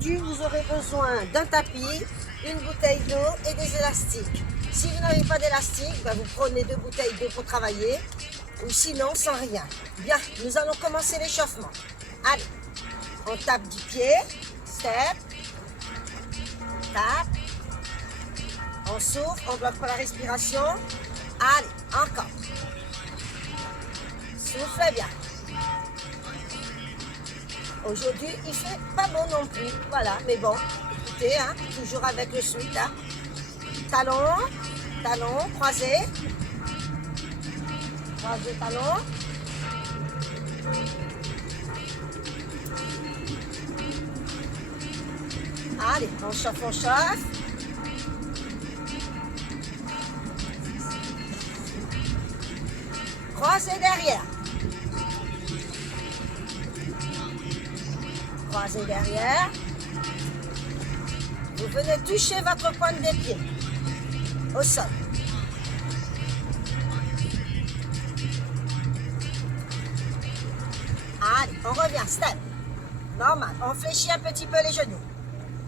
Vous aurez besoin d'un tapis, une bouteille d'eau et des élastiques. Si vous n'avez pas d'élastique, vous prenez 2 bouteilles d'eau pour travailler, ou sinon sans rien. Bien, nous allons commencer l'échauffement. Allez, on tape du pied, step, tape, on souffle, on bloque pas la respiration. Allez, encore. Soufflez bien. Aujourd'hui, il fait pas beau non plus, voilà, mais bon, écoutez, hein, toujours avec le sweat, hein. Talon, talon, croisé, croisé, talon. Allez, on chauffe, on chauffe. Croisé derrière. Croisez derrière. Vous venez toucher votre pointe des pieds au sol. Allez, on revient, step. Normal, on fléchit un petit peu les genoux.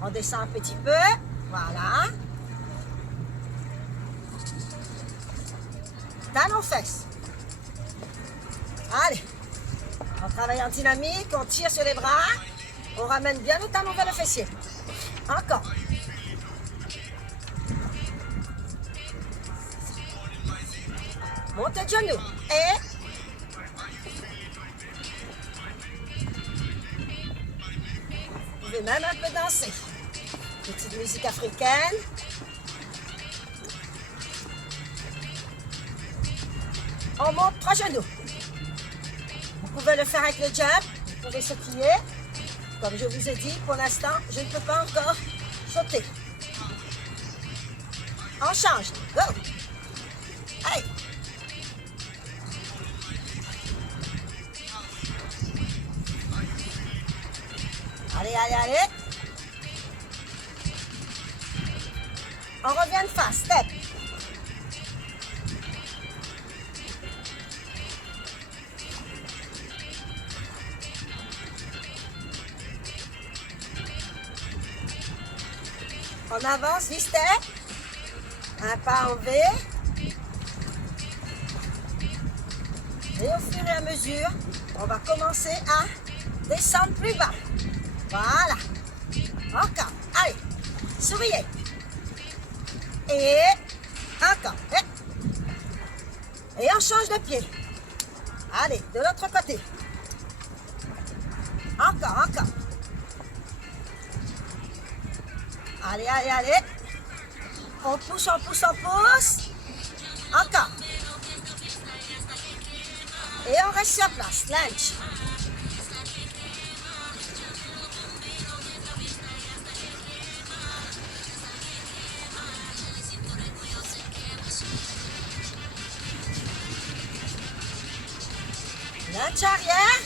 On descend un petit peu, voilà. Talon fesses. Allez, on travaille en dynamique, on tire sur les bras. On ramène bien le talon vers le fessier. Encore. Montez de genoux. Et vous pouvez même un peu danser. Petite musique africaine. On monte 3 genoux. Vous pouvez le faire avec le jump. Vous pouvez sautiller. Comme je vous ai dit, pour l'instant, je ne peux pas encore sauter. On change. Go. Allez. Allez, allez, allez. On revient de face. Step. On avance, step. Un pas en V. Et au fur et à mesure, on va commencer à descendre plus bas. Voilà. Encore. Allez. Souriez. Et encore. Et on change de pied. Allez, de l'autre côté. Encore, encore. Allez, allez, allez. On pousse, on pousse, on pousse. Encore. Et on reste sur place. Lunge. Lunge arrière.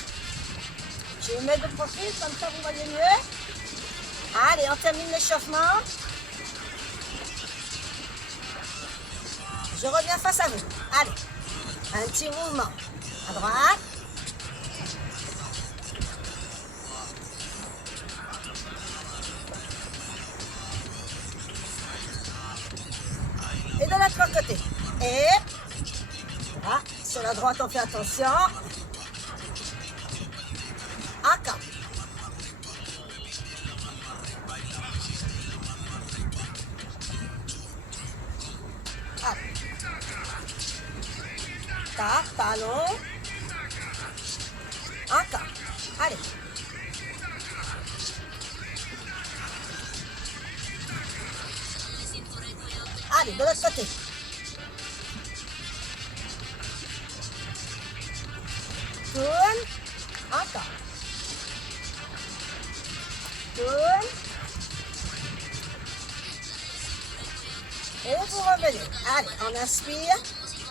Je vais mettre de profil, comme ça vous voyez mieux. Allez, on termine l'échauffement. Je reviens face à vous. Allez, un petit mouvement. À droite. Et de l'autre côté. Et voilà, sur la droite, on fait attention. Encore. Tape, talon. Encore. Allez. Allez, de l'autre côté. Tourne. Encore. Tourne. Et vous revenez. Allez, on inspire.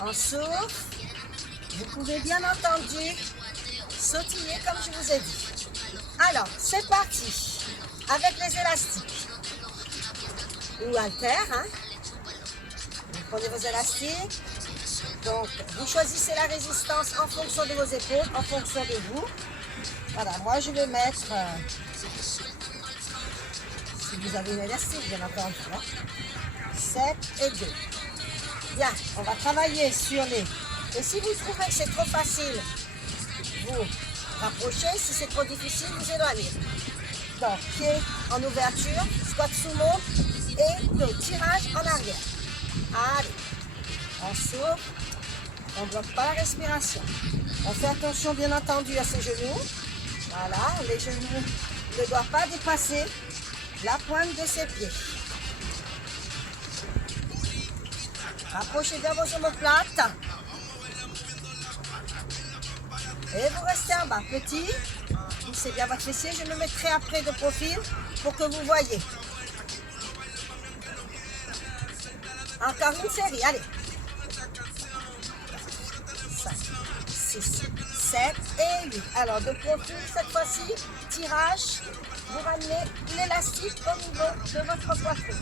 On souffle. Vous pouvez bien entendu sautiller comme je vous ai dit. Alors, c'est parti. Avec les élastiques. Ou haltères, hein. Vous prenez vos élastiques. Donc, vous choisissez la résistance en fonction de vos épaules, en fonction de vous. Voilà, moi je vais mettre vous avez une élastique, bien entendu. Hein. 7 et 2. Bien, on va travailler sur les... Et si vous trouvez que c'est trop facile, vous rapprochez. Si c'est trop difficile, vous éloignez. Donc, pied en ouverture, squat sumo et le tirage en arrière. Allez, on souffle, on ne bloque pas la respiration. On fait attention, bien entendu, à ses genoux. Voilà, les genoux ne doivent pas dépasser la pointe de ses pieds. Rapprochez bien vos omoplates. Et vous restez en bas. Petit, poussez bien votre fessier. Je me mettrai après de profil pour que vous voyez. Encore une série, allez. 5, 6, 7 et 8. Alors, de profil, cette fois-ci, tirage. Vous ramenez l'élastique au niveau de votre poitrine.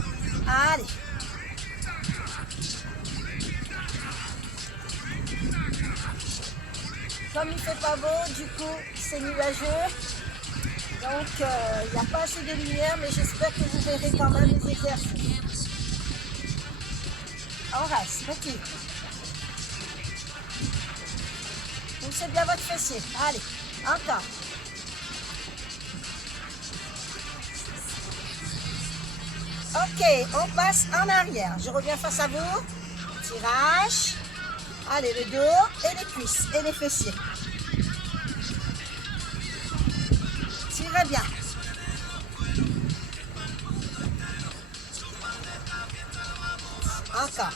Allez. Comme il ne fait pas beau, du coup, c'est nuageux. Donc, il n'y a pas assez de lumière, mais j'espère que vous verrez quand même les exercices. On reste, petit. Poussez bien votre fessier. Allez, encore. Ok, on passe en arrière. Je reviens face à vous. Tirage. Allez, le dos et les cuisses et les fessiers. Tirez bien. Encore.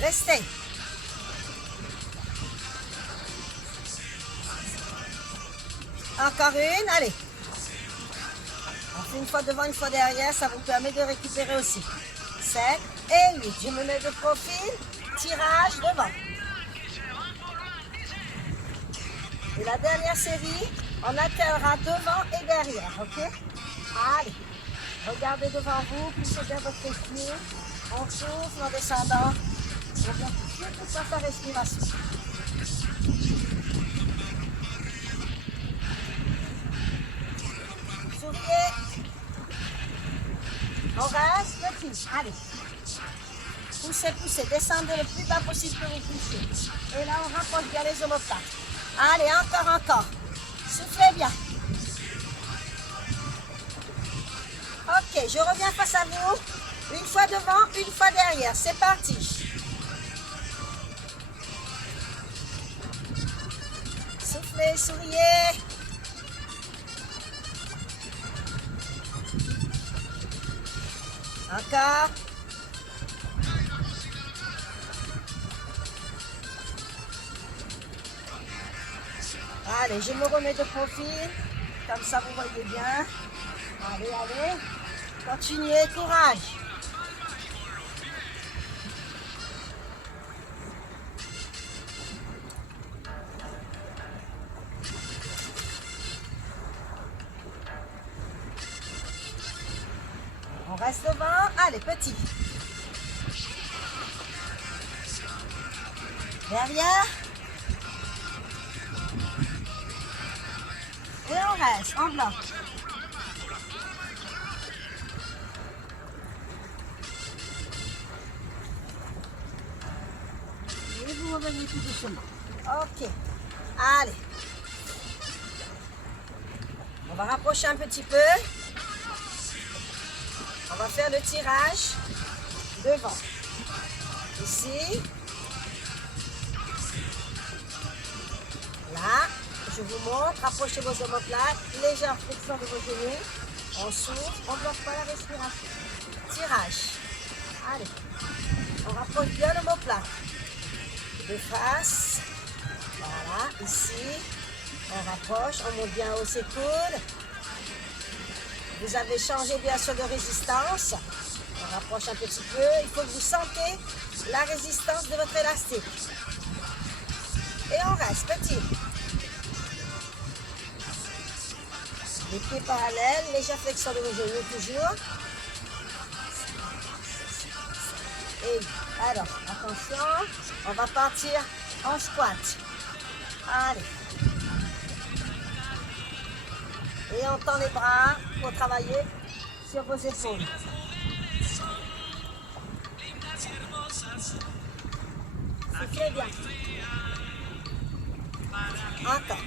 Restez. Encore une, allez. On fait une fois devant, une fois derrière, ça vous permet de récupérer aussi. 7 et 8. Je me mets de profil, tirage devant. Et la dernière série, on alternera devant et derrière, ok? Allez, regardez devant vous, poussez bien votre fessier. On souffle en descendant. On vient surtout pas sa respiration. Souriez. On reste petit. Allez. Poussez, poussez. Descendez le plus bas possible que vous poussez. Et là, on rapproche bien les omoplates. Allez, encore, encore. Soufflez bien. Ok, je reviens face à vous. Une fois devant, une fois derrière. C'est parti. Soufflez, souriez. Encore. Allez, je me remets de profil. Comme ça, vous voyez bien. Allez, allez. Continuez, courage. On reste devant. Allez, petit. Derrière. Et on reste en blanc. Et vous revenez tout doucement. Ok. Allez. On va rapprocher un petit peu. On va faire le tirage devant. Ici. Là. Je vous montre, rapprochez vos omoplates, légère flexion de vos genoux, on souffle, on ne bloque pas la respiration. Tirage. Allez, on rapproche bien l'omoplate. De face, voilà, ici, on rapproche, on monte bien haut ses coudes. Vous avez changé bien sûr de résistance, on rapproche un petit peu, il faut que vous sentez la résistance de votre élastique. Et on reste, petit. Les pieds parallèles, légère flexion de vos genoux toujours. Et alors, attention, on va partir en squat. Allez. Et on tend les bras pour travailler sur vos épaules. Soufflez bien. Encore.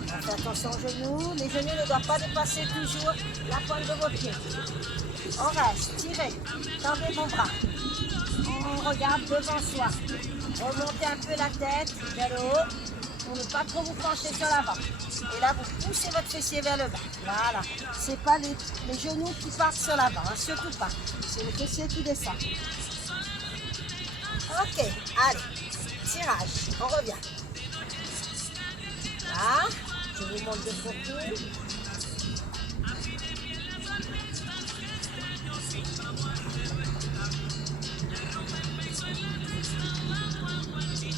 On fait attention aux genoux. Les genoux ne doivent pas dépasser toujours la pointe de vos pieds. On reste, tirez, tendez vos bras. On regarde devant soi. Remontez un peu la tête vers le haut pour ne pas trop vous pencher sur l'avant. Et là, vous poussez votre fessier vers le bas. Voilà. Ce n'est pas les genoux qui partent sur l'avant, hein, surtout pas. C'est le fessier qui descend. Ok, allez. Tirage, on revient. Là, je vous montre de profil.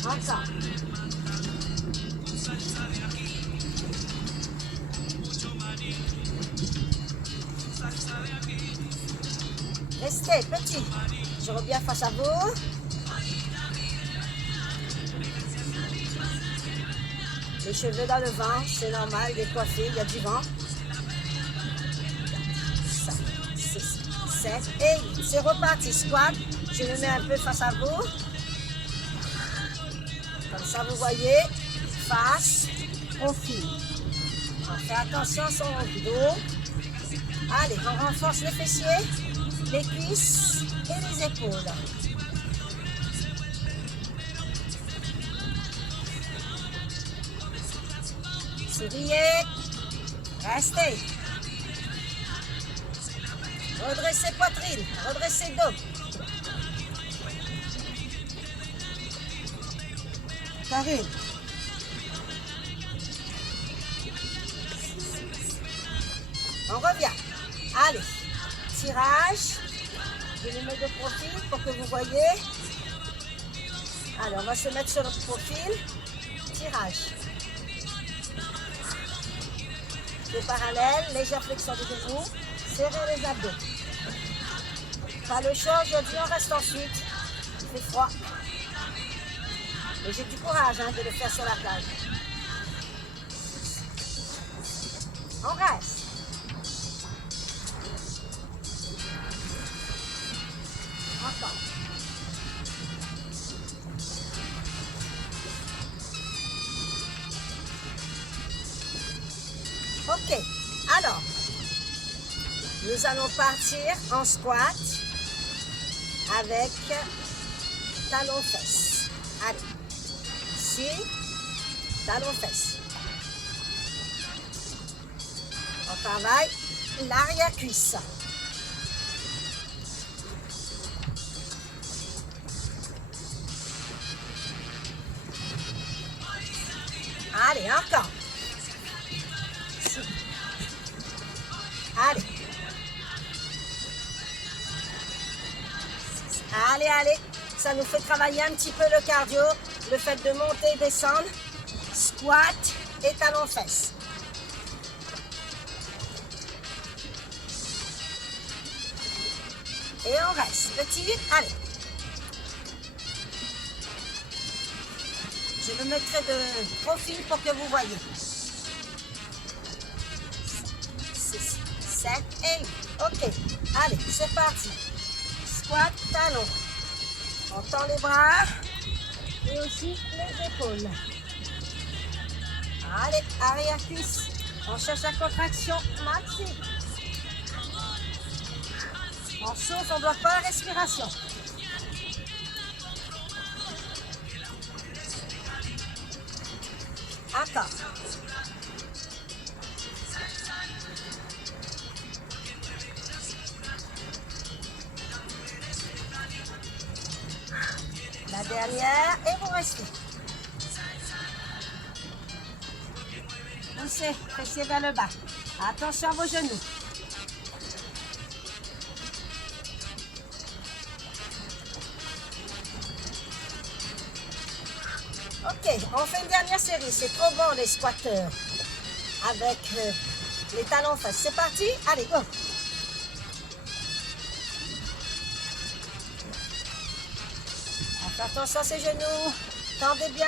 Encore. Restez petit. Je reviens face à vous. Les cheveux dans le vent, c'est normal, des coiffés, il y a du vent. 5, 6, 7 et 8. C'est reparti, squat. Je me mets un peu face à vous. Comme ça, vous voyez, face, profil. On fait attention sur le dos. Allez, on renforce les fessiers, les cuisses et les épaules. Souriez. Restez. Redressez poitrine, redressez dos. Karine. On revient. Allez. Tirage. Je le mets de profil pour que vous voyez. Allez, on va se mettre sur le profil. Tirage. Les parallèles, légère flexion des genoux. Serrez les abdos. Pas le chaud aujourd'hui, on reste ensuite. Il fait froid. Mais j'ai du courage de le faire sur la plage. On reste. Encore. Ok. Alors, nous allons partir en squat avec talons-fesses. Allez. Ici, talons-fesses. On travaille l'arrière-cuisse. Allez, encore. Ici. Allez. Allez, allez. Ça nous fait travailler un petit peu le cardio, le fait de monter et descendre. Squat et talons-fesses. Et on reste. Petit, allez. Je me mettrai de profil pour que vous voyez. 6, 7 et 8. Ok. Allez, c'est parti. Squat, talon. On tend les bras et aussi les épaules. Allez, arrière-cuisse. On cherche la contraction maxi. On souffle, on ne bloque pas la respiration. Encore. La dernière et vous restez. Poussez, fessiers vers le bas. Attention à vos genoux. Ok, on fait une dernière série. C'est trop bon les squatteurs. Avec les talons fesses. C'est parti. Allez, go. Faites attention à ces genoux. Tendez bien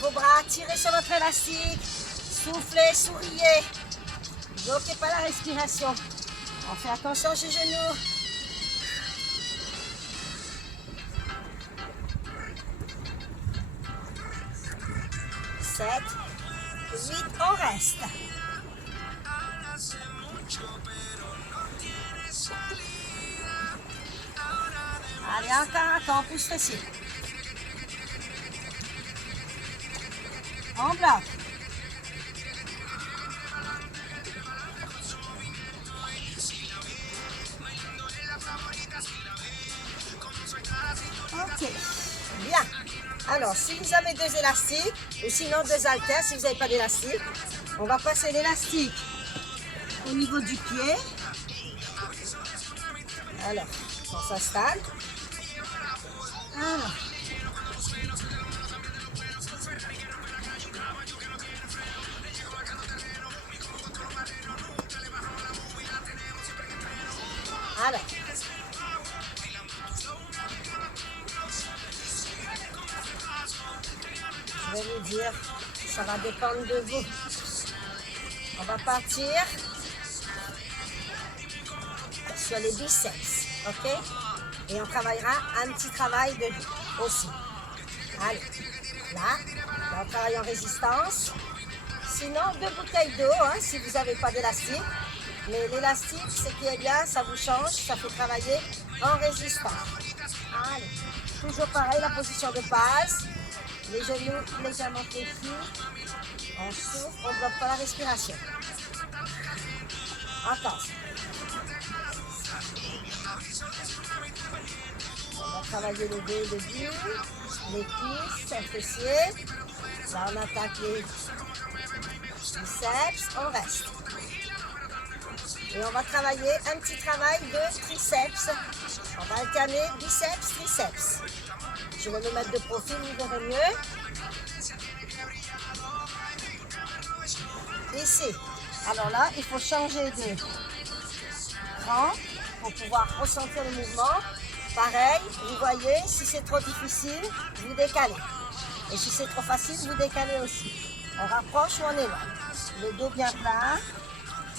vos bras, tirez sur votre élastique. Soufflez, souriez. Bloquez pas la respiration. On fait attention à ces genoux. 7, 8, on reste. Allez, encore, on pousse ici. On bloque. Ok, bien. Alors, si vous avez 2 élastiques, ou sinon 2 haltères, si vous n'avez pas d'élastique, on va passer l'élastique au niveau du pied. Alors, on s'installe. Alors. Alors. Je vais vous dire, ça va dépendre de vous. On va partir sur les biceps, ok? Et on travaillera un petit travail de dos aussi. Allez, là on travaille en résistance. Sinon, 2 bouteilles d'eau, hein, si vous n'avez pas d'élastique. Mais l'élastique, ce qui est bien, ça vous change, ça fait travailler en résistance. Allez, toujours pareil, la position de base. Les genoux légèrement fléchis. On souffle, on ne bloque pas la respiration. Attention. On va travailler le dos, le but, les cuisses, les fessiers. Là, on attaque les biceps, on reste. Et on va travailler un petit travail de triceps. On va alterner biceps, triceps. Je vais me mettre de profil, vous verrez mieux. Ici. Alors là, il faut changer de rang pour pouvoir ressentir le mouvement. Pareil, vous voyez, si c'est trop difficile, vous décalez. Et si c'est trop facile, vous décalez aussi. On rapproche ou on éloigne. Le dos bien plat.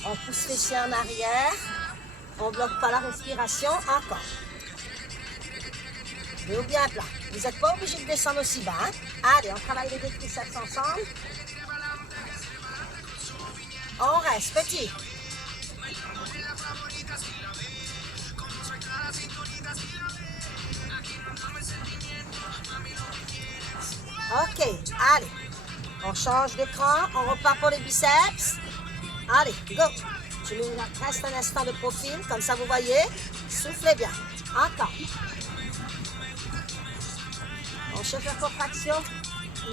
On pousse les pieds en arrière. On ne bloque pas la respiration. Encore. Le dos bien plat. Vous n'êtes pas obligé de descendre aussi bas. Hein? Allez, on travaille les 2 triceps ensemble. On reste petit. Ok, allez. On change d'écran. On repart pour les biceps. Allez, go. Je me reste un instant de profil. Comme ça, vous voyez. Soufflez bien. Encore. On cherche la contraction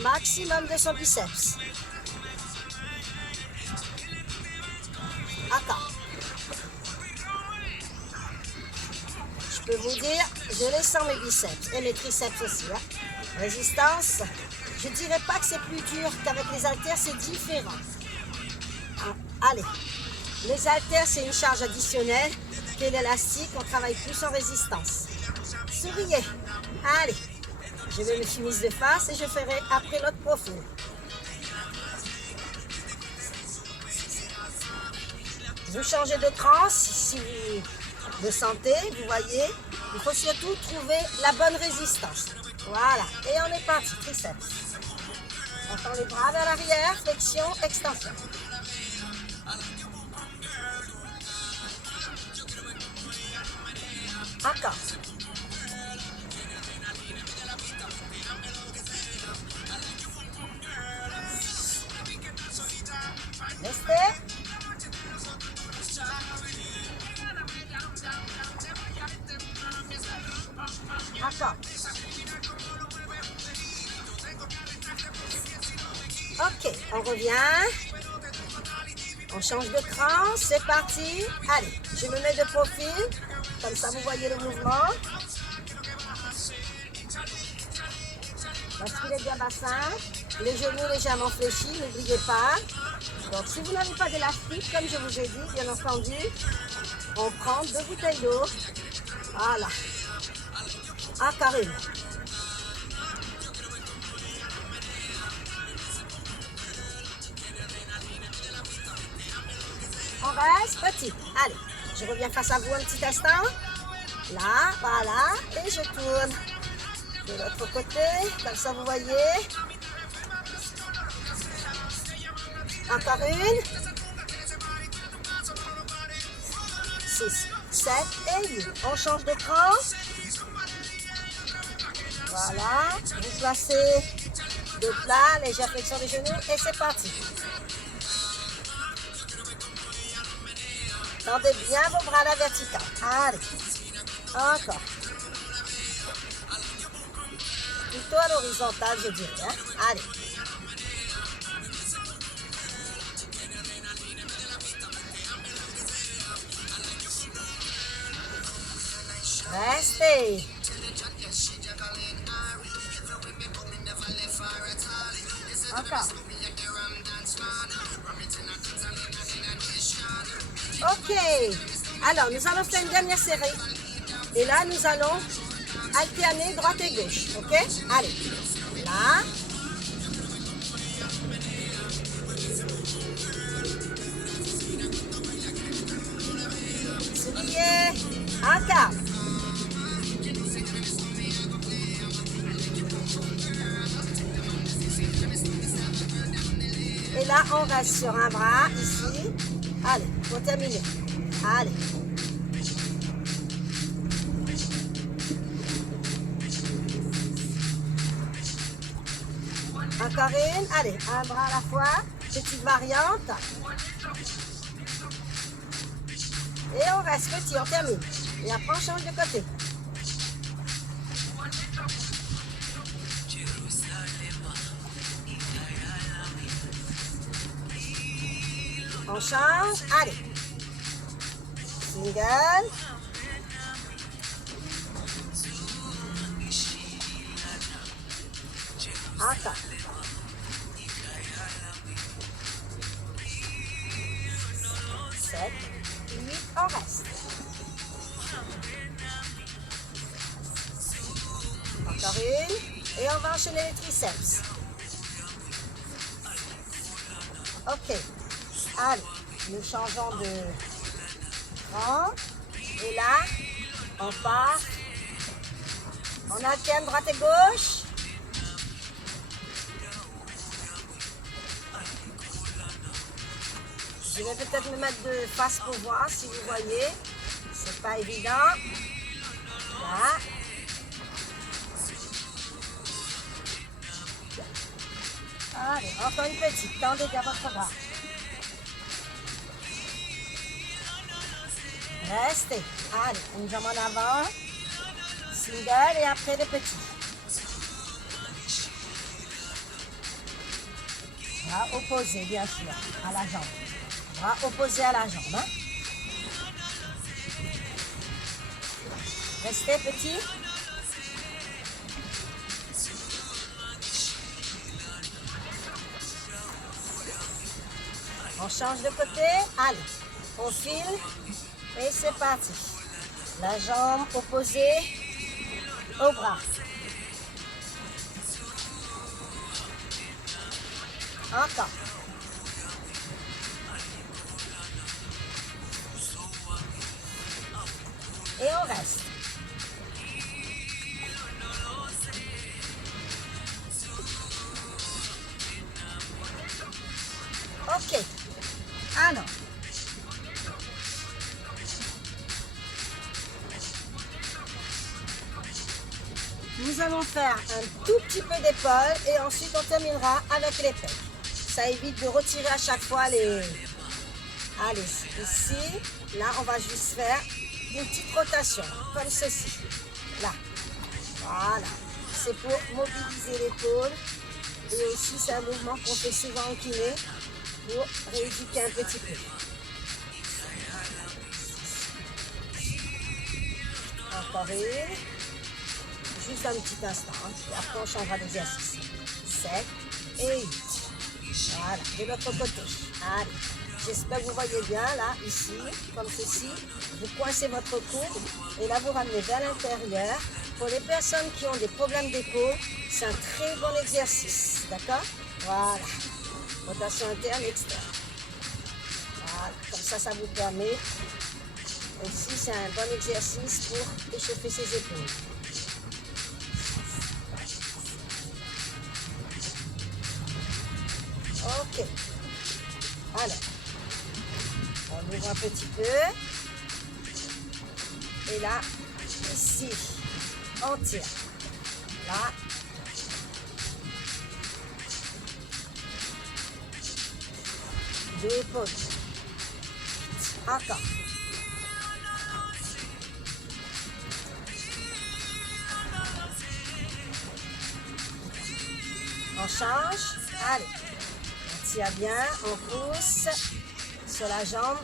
maximum de son biceps. Encore. Je peux vous dire, je les sens mes biceps et mes triceps aussi. Hein. Résistance, je ne dirais pas que c'est plus dur qu'avec les haltères, c'est différent. Allez, les haltères, c'est une charge additionnelle. Que l'élastique, on travaille plus en résistance. Souriez. Allez. Je vais me chemise de face et je ferai après l'autre profil. Vous changez de transe si vous le sentez, vous voyez. Il faut surtout trouver la bonne résistance. Voilà, et on est parti, triceps. On tend les bras vers l'arrière, flexion, extension. Encore. Restez. Encore. Ok, on revient. On change de cran, c'est parti. Allez, je me mets de profil. Comme ça, vous voyez le mouvement. Basculez bien bassin. Les genoux légèrement fléchis, n'oubliez pas. Donc, si vous n'avez pas d'élastique, comme je vous ai dit, bien entendu, on prend 2 bouteilles d'eau. Voilà. Encore une. 13 petits. Allez, je reviens face à vous un petit instant. Là, voilà, et je tourne de l'autre côté, comme ça vous voyez. Encore une. 6, 7 et 8. On change d'écran. Voilà, vous placez de plat, légère flexion des genoux et c'est parti. Tendez bien vos bras à la verticale. Allez, encore. Plutôt à l'horizontale, je dirais. Hein? Allez. Restez. Encore. Ok. Alors, nous allons faire une dernière série. Et là, nous allons alterner droite et gauche. Ok? Allez. Là. Soulier. Encore. Et là, on reste sur un bras, ici. Allez, pour terminer. Allez. Encore une. Allez, un bras à la fois. Petite variante. Et on reste petit, on termine. Et après, on change de côté. On change. Allez. Single. Encore. On reste. Encore une. Et on va enchaîner les triceps. Ok. Allez, nous changeons de rang. Et là, on part. On alterne droite et gauche. Je vais peut-être me mettre de face pour voir si vous voyez. C'est pas évident. Là. Allez, encore une petite. Tendez bien votre bras. Restez. Allez, une jambe en avant. Single et après les petits. Bras opposé, bien sûr, à la jambe. Bras opposé à la jambe. Hein? Restez petit. On change de côté. Allez, on file. Et c'est parti. La jambe opposée au bras. Encore. Et on reste. Ok. Alors. Nous allons faire un tout petit peu d'épaule et ensuite on terminera avec les pecs. Ça évite de retirer à chaque fois les... Allez, ici, là on va juste faire une petite rotation, comme ceci. Là, voilà. C'est pour mobiliser l'épaule et aussi c'est un mouvement qu'on fait souvent en kiné pour rééduquer un petit peu. Encore une. Juste un petit instant, hein. Et après on changera d'exercice. 7 et 8. Voilà, de l'autre côté. Allez, j'espère que vous voyez bien, là, ici, comme ceci. Vous coincez votre coude et là vous ramenez vers l'intérieur. Pour les personnes qui ont des problèmes d'épaule, c'est un très bon exercice, d'accord? Voilà, rotation interne, externe. Voilà, comme ça. ça vous permet aussi, c'est un bon exercice pour échauffer ses épaules. Ok. Alors, on ouvre un petit peu. Et là, ici, on tire. Là. Deux épaules. Encore. On change. Allez. On tire bien. On pousse sur la jambe.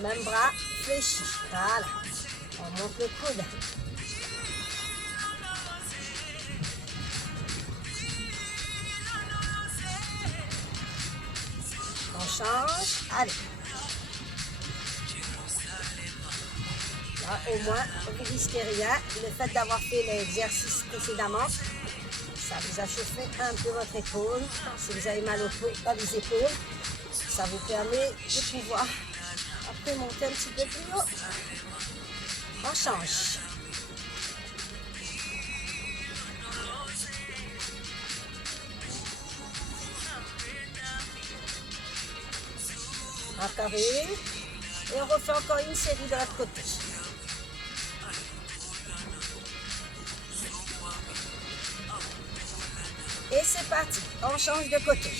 Même bras fléchi. Voilà. On monte le coude. On change. Allez. Là, au moins, vous ne risquez rien. Le fait d'avoir fait l'exercice précédemment, ça vous a chauffé un peu votre épaule. Si vous avez mal dans les épaules, ça vous permet de pouvoir après monter un petit peu plus haut. On change. Encore une. Et on refait encore une série de l'autre côté. Et c'est parti. On change de côté.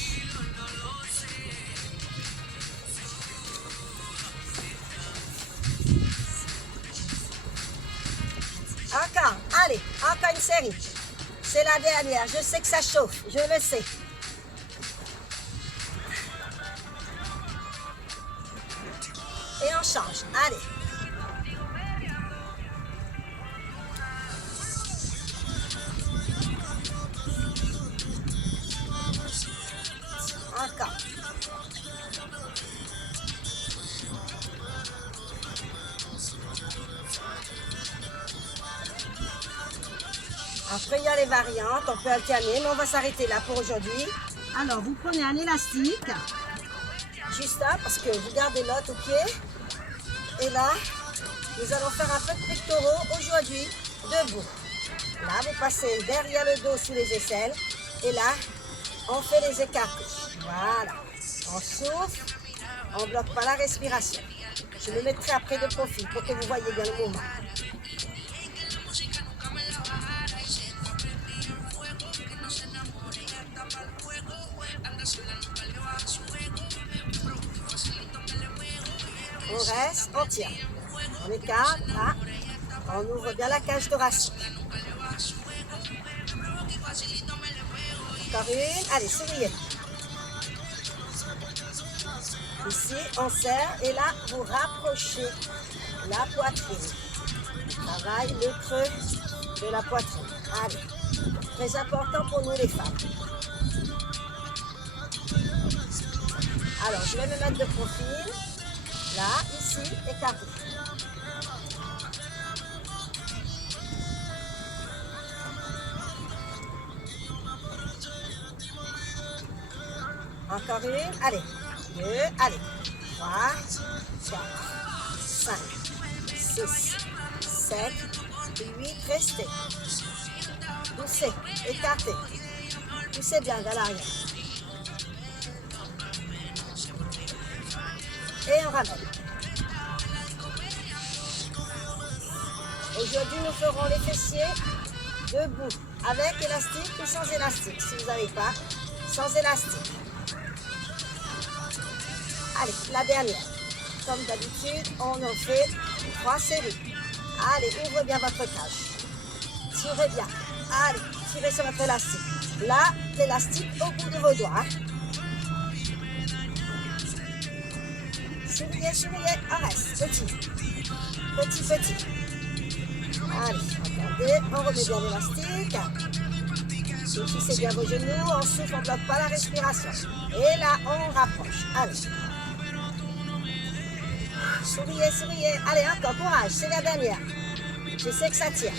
Encore. Allez, encore une série. C'est la dernière. Je sais que ça chauffe. Je le sais. Et on change. Allez. Encore. Après, il y a les variantes. On peut alterner, mais on va s'arrêter là pour aujourd'hui. Alors, vous prenez un élastique. Juste là, parce que vous gardez l'autre au pied. Et là, nous allons faire un peu de pectoraux aujourd'hui, debout. Là, vous passez derrière le dos sous les aisselles. Et là, on fait les écartés. Voilà. On souffle. On ne bloque pas la respiration. Je me mettrai après de profil pour que vous voyez bien le mouvement. On reste, on tire. On écarte, là. On ouvre bien la cage thoracique. Encore une. Allez, souriez. Ici, on serre et là, vous rapprochez la poitrine. Travaille le creux de la poitrine. Allez. Très important pour nous les femmes. Alors, je vais me mettre de profil. Là, ici, écarté. Encore une. Allez. 2. Allez. 3, 4, 5, 6, 7, 8. Restez. Poussez. Écartez. Poussez bien vers l'arrière. Et on ramène. Aujourd'hui, nous ferons les fessiers debout, avec élastique ou sans élastique. Si vous n'avez pas, sans élastique. Allez, la dernière. Comme d'habitude, on en fait 3 séries. Allez, ouvrez bien votre cage. Tirez bien. Allez, tirez sur votre élastique. Là, l'élastique au bout de vos doigts. Souriez, souriez, on reste, petit, petit, petit. Allez, regardez, on remet bien l'élastique. Fléchissez bien vos genoux, on souffle, on ne bloque pas la respiration. Et là, on rapproche, allez. Souriez, souriez, allez, encore, courage, c'est la dernière. Je sais que ça tire.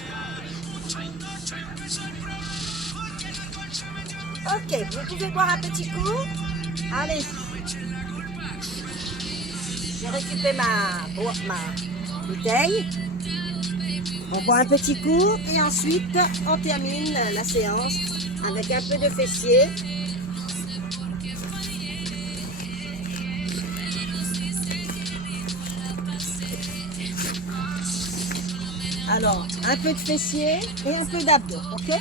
Ok, vous pouvez boire un petit coup. Allez. j'ai récupéré ma bouteille. On boit un petit coup et ensuite on termine la séance avec un peu de fessier. Alors, un peu de fessier et un peu d'abdos, ok?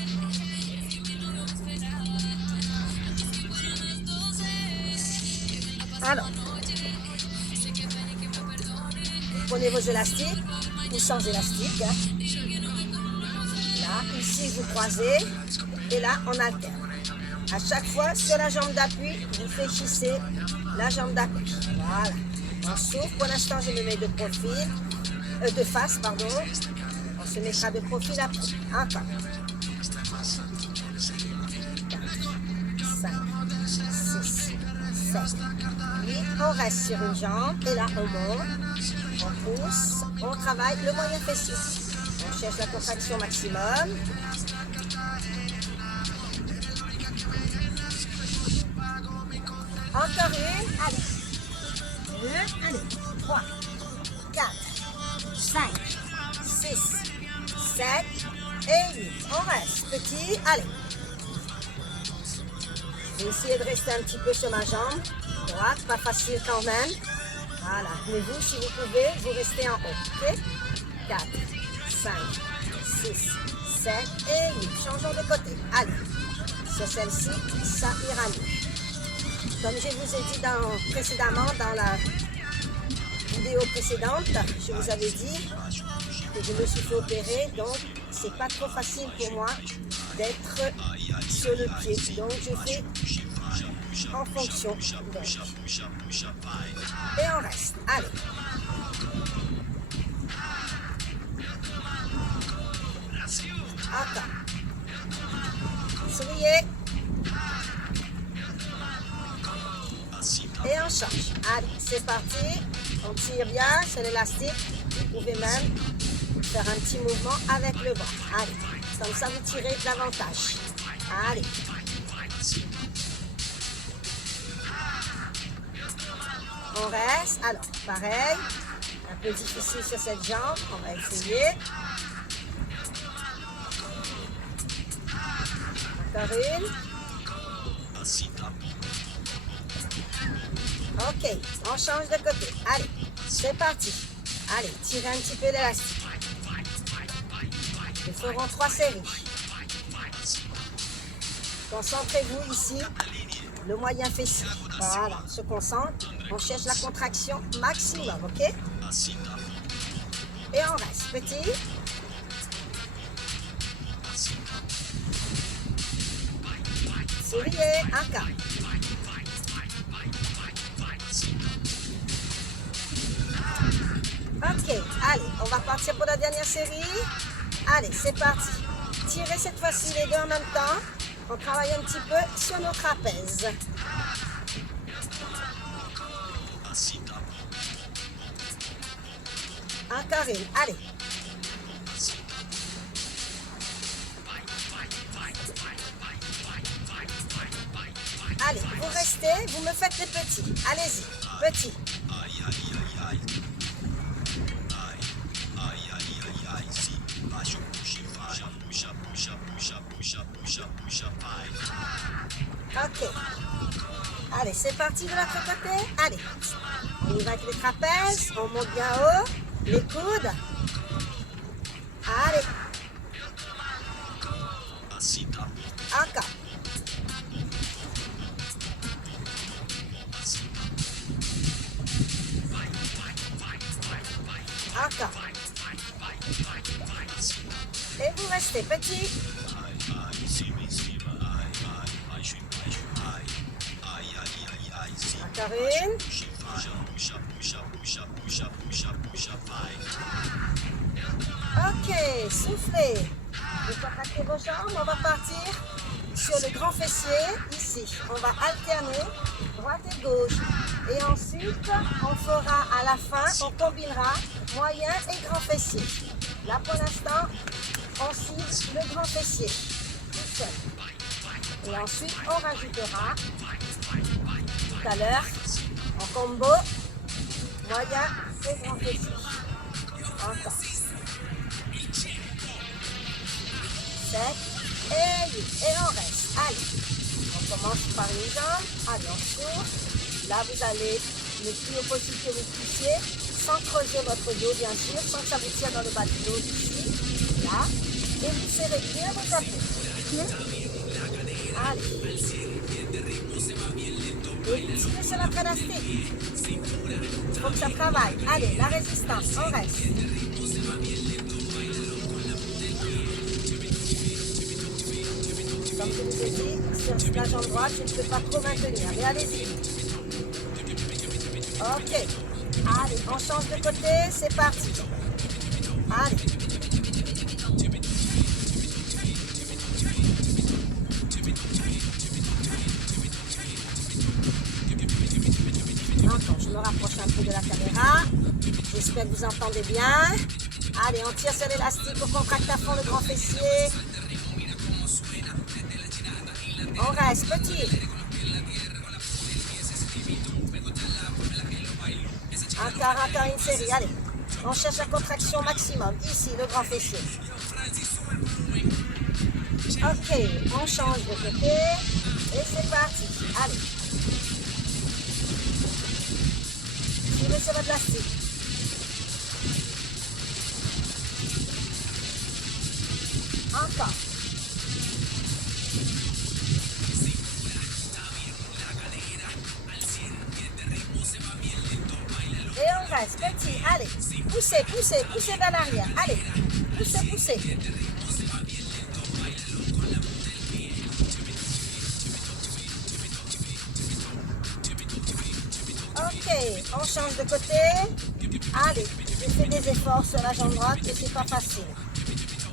Alors, vous prenez vos élastiques ou sans élastique. Hein. Là, ici, vous croisez et là, on alterne. À chaque fois, sur la jambe d'appui, vous fléchissez la jambe d'appui. Voilà. On souffle. Pour l'instant, je me mets de profil, de face, pardon. On se mettra de profil après. Encore. 4, 5, 6, 7, 8. On reste sur une jambe et là, on monte. On pousse. On travaille le moyen fessier. On cherche la contraction maximum. Encore une, allez. 2, allez. 3, 4, 5, 6, 7 et 8. On reste. Petit, allez. Je vais essayer de rester un petit peu sur ma jambe droite, pas facile quand même. Voilà. Mais vous, si vous pouvez, vous restez en haut. Ok? 4, 5, 6, 7 et 8. Changeons de côté. Allez. Sur celle-ci, ça ira mieux. Comme je vous ai dit précédemment dans la vidéo précédente, je vous avais dit que je me suis fait opérer, donc c'est pas trop facile pour moi d'être sur le pied. Donc je fais en fonction. Et on reste. Allez. Encore. Souriez. Et on change. Allez, c'est parti. On tire bien sur l'élastique. Vous pouvez même faire un petit mouvement avec le bras. Allez, comme ça vous tirez davantage. Allez. On reste. Alors, pareil. Un peu difficile sur cette jambe. On va essayer. Encore une. Ok, on change de côté. Allez, c'est parti. Allez, tirez un petit peu l'élastique. Nous ferons 3 séries. Concentrez-vous ici, le moyen fessier. Voilà, on se concentre. On cherche la contraction maximum, ok? Et on reste. Petit. Souriez, encore. Ok, allez, on va partir pour la dernière série. Allez, c'est parti. Tirez cette fois-ci les deux en même temps. On travaille un petit peu sur nos trapèzes. Encore une, allez. Allez, vous restez, vous me faites les petits. Allez-y, petits. Ok. Allez, c'est parti de l'autre côté. Allez. On y va avec les trapèzes. On monte bien haut. Les coudes. Allez. Encore. Encore. Et vous restez petit. Encore une. Ok, soufflez. Vous contractez vos jambes, on va partir sur le grand fessier, ici. On va alterner droite et gauche. Et ensuite, on fera à la fin, on combinera moyen et grand fessier. Là, pour l'instant, on cible le grand fessier, tout seul. Et ensuite, on rajoutera tout à l'heure en combo. moyen et grand fessier. Encore. 7 et 8. Et on reste. Allez. On commence par les jambes. Allez, on souffle. Là, vous allez le plus haut possible que vous puissiez, sans creuser votre dos, bien sûr, sans que ça vous tire dans le bas du dos ici. Là. Et vous serrez bien vos appuis. Allez. Et tirez sur la traîne élastique. Il faut que ça travaille. Allez, la résistance, on reste. Comme je vous ai dit, sur la jambe droite, je ne peux pas trop maintenir. Mais allez-y. Ok. Allez, on change de côté, c'est parti. Allez. Encore, je me rapproche un peu de la caméra. J'espère que vous entendez bien. Allez, on tire sur l'élastique, on contracte à fond le grand fessier. On reste petit. Encore une série. Allez, on cherche la contraction maximum. Ici, le grand fessier. Ok, on change de côté. Et c'est parti. Allez. Tirez sur votre élastique. Encore. Et on reste petit. Allez, poussez, poussez, poussez vers l'arrière. Allez, poussez, poussez. Ok, on change de côté. Allez, j'ai fait des efforts sur la jambe droite et c'est pas facile.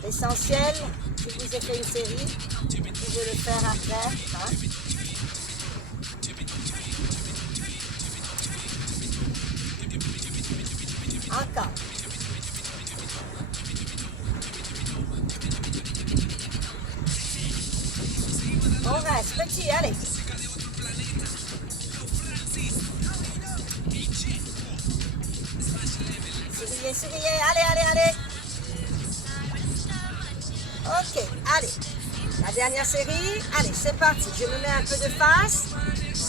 L'essentiel, je vous ai fait une série. Vous pouvez le faire après. Hein. Encore. On reste petit, allez. Souriez, souriez, allez, allez, allez. Ok, allez. La dernière série, allez, c'est parti. Je me mets un peu de face.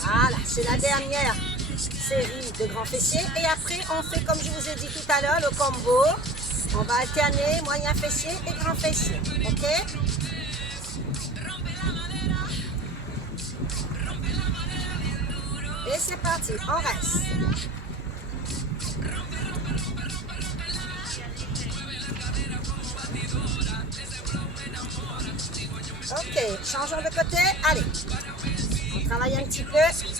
Voilà, c'est la dernière série de grands fessiers. Et après, on fait, comme je vous ai dit tout à l'heure, le combo. On va alterner moyen fessier et grand fessier. Ok? Et c'est parti, on reste. Ok, changeons de côté. Allez. On travaille un petit peu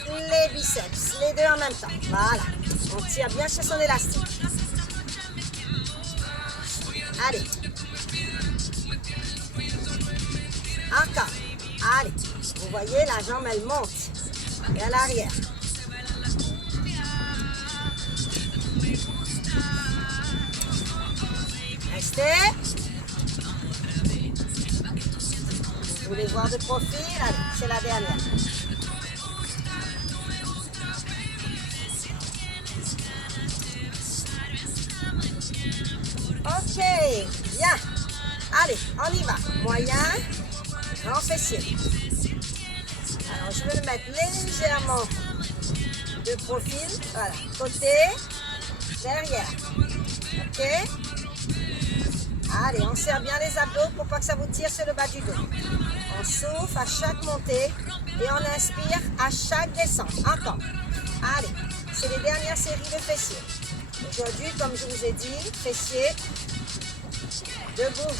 les biceps, les deux en même temps. Voilà. On tire bien sur son élastique. Allez. Encore. Allez. Vous voyez, la jambe, elle monte. Et à l'arrière. Restez. Vous voulez voir de profil? Allez, c'est la dernière. Ok, bien. Allez, on y va. Moyen, grand fessier. Alors, je vais le mettre légèrement de profil. Voilà, côté, derrière. Ok. Allez, on serre bien les abdos pour pas que ça vous tire sur le bas du dos. On souffle à chaque montée et on inspire à chaque descente. Encore. Allez, c'est les dernières séries de fessiers. Aujourd'hui, comme je vous ai dit, fessiers debout.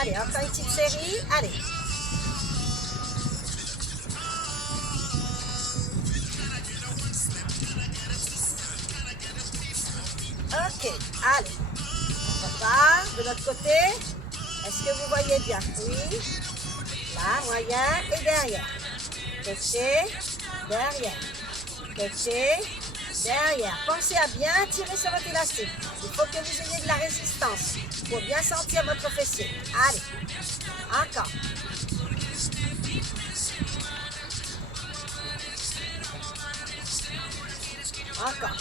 Allez, encore une petite série. Allez. Ok, allez. On repart de l'autre côté. Est-ce que vous voyez bien? Oui. Là, moyen et derrière. Côté, derrière. Côté, derrière. Pensez à bien tirer sur votre élastique. Il faut que vous ayez de la résistance pour bien sentir votre fessier. Allez. Encore. Encore.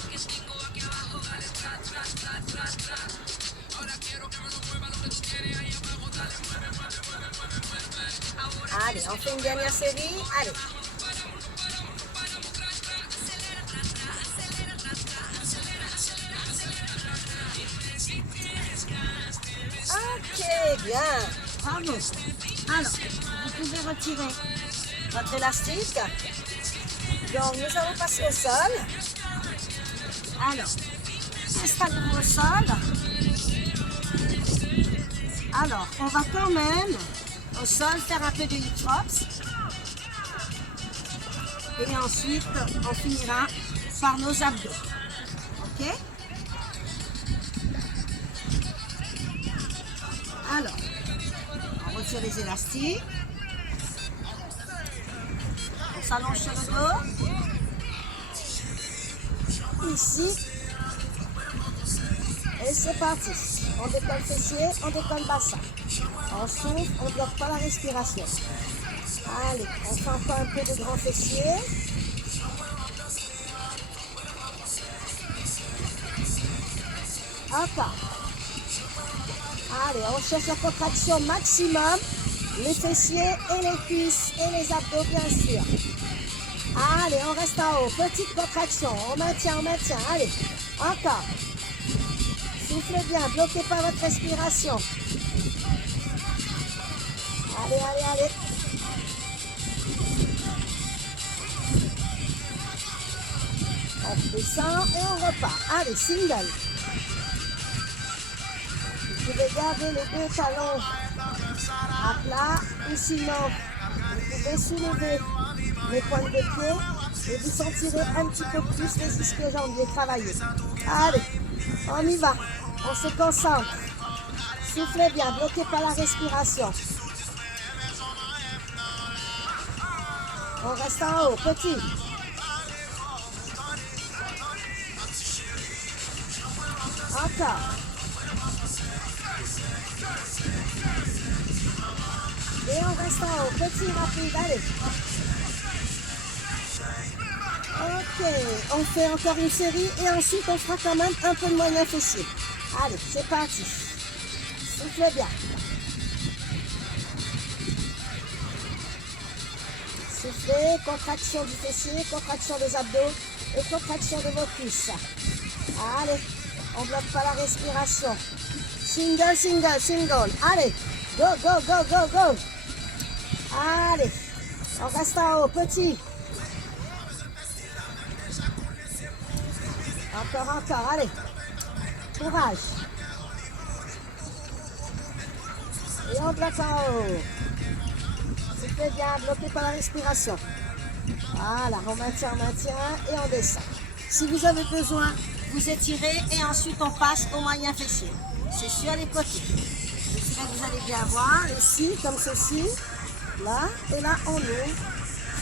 Allez, on fait une dernière série. Allez. Ok, bien. Bravo. Alors, vous pouvez retirer votre élastique. Donc, nous allons passer au sol. Alors, installez-vous au sol. Alors, on va quand même au sol faire un peu de hip hops. Et ensuite, on finira par nos abdos. Ok? Alors, on retire les élastiques. On s'allonge sur le dos. Ici. Et c'est parti. On décolle fessier, on décolle bassin. On souffle, on ne bloque pas la respiration. Allez, on fait encore un peu de grand fessier. Encore. Allez, on cherche la contraction maximum. Les fessiers et les cuisses et les abdos, bien sûr. Allez, on reste en haut. Petite contraction. On maintient, on maintient. Allez, encore. Soufflez bien, bloquez pas votre respiration. Allez, allez, allez. On descend et on repart. Allez, single. Vous pouvez garder les deux talons à plat ou sinon vous pouvez soulever les pointes de pied et vous sentirez un petit peu plus les ischio-jambiers travailler. Allez, on y va. On se concentre. Soufflez bien, bloquez pas la respiration. On reste en haut, petit. Encore. Et on reste en haut, petit, rapide, allez. Ok, on fait encore une série et ensuite on fera quand même un peu de moyen fessier. Allez, c'est parti. Soufflez bien. Soufflez, contraction du fessier, contraction des abdos et contraction de vos cuisses. Allez, on ne bloque pas la respiration. Single, single, single. Allez, go, go, go, go, go. Allez, on reste en haut, petit. Encore, encore, allez. Courage. Et on bloque en haut. Soufflez bien, bloquez pas la respiration. Voilà, on maintient et on descend. Si vous avez besoin, vous étirez et ensuite on passe au moyen fessier. C'est sur les côtés. J'espère que vous allez bien voir. Ici, comme ceci. Là, et là, on ouvre